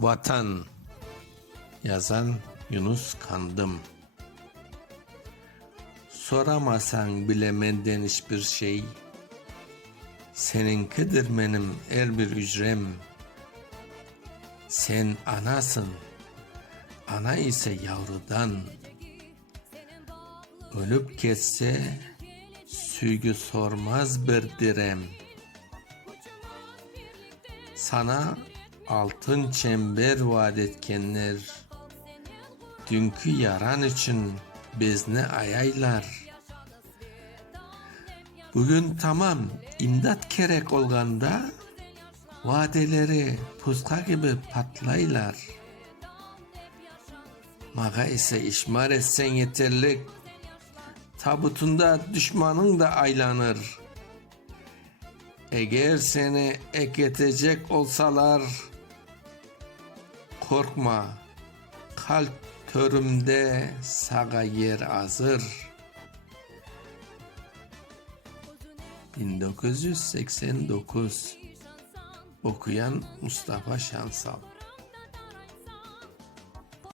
Vatan. Yazan Yunus Kandım. Soramasan bile benden hiçbir şey. Seninkidir benim her bir hücrem. Sen anasın Ana ise yavrudan. Ölüp kesse Süygü sormaz bir direm. Sana altın çember vaat etkenler. Dünkü yaran için bezne ayaylar. Bugün tamam imdat kerek olganda Vadeleri puska gibi patlaylar. Maga ise işmar etsen yeterlik Tabutunda düşmanın da aylanır. Eğer seni ekletecek olsalar korkma kalp törümde sağa yer hazır. 1989 Okuyan Mustafa Şansal